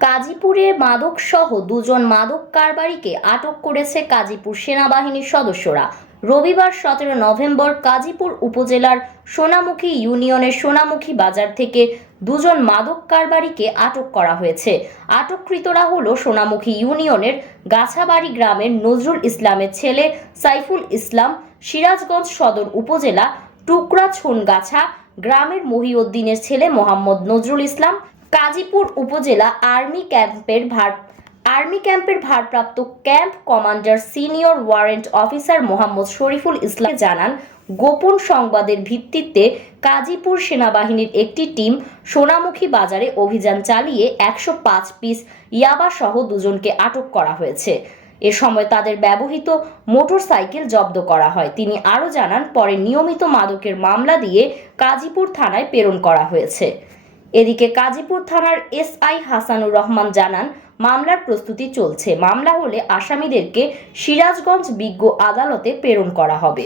কাজীপুরে মাদক সহ দুজন মাদক কারবারিকে আটক করেছে কাজীপুর সেনাবাহিনীর সদস্যরা। রবিবার 17 নভেম্বর কাজীপুর উপজেলার সোনামুখী ইউনিয়নের সোনামুখী বাজার থেকে দুজন মাদক কারবারিকে আটক করা হয়েছে। আটককৃতরা হলো সোনামুখী ইউনিয়নের গাছাবাড়ি গ্রামের নজরুল ইসলামের ছেলে সাইফুল ইসলাম, সিরাজগঞ্জ সদর উপজেলা টুকরাছনগাছা গ্রামের মহিউদ্দিনের ছেলে মোহাম্মদ নজরুল ইসলাম, কাজীপুর উপজেলা আর্মি ক্যাম্পের ভারপ্রাপ্ত camp commander senior warrant officer Mohammad Shariful Islam জানান, গোপন সংবাদের ভিত্তিতে কাজীপুর সেনাবাহিনীর একটি টিম সোনামুখী বাজারে অভিযান চালিয়ে 105 পিস ইয়াবা সহ দুজনকে আটক করা হয়েছে। এ সময় তাদের ব্যবহৃত মোটরসাইকেল জব্দ করা হয়। তিনি আরও জানান, পরে নিয়মিত মাদকের মামলা দিয়ে কাজীপুর থানায় প্রেরণ করা হয়েছে। এদিকে কাজীপুর থানার এসআই হাসানুর রহমান জানান, মামলার প্রস্তুতি চলছে। মামলা হলে আসামিদেরকে সিরাজগঞ্জ বিজ্ঞ আদালতে প্রেরণ করা হবে।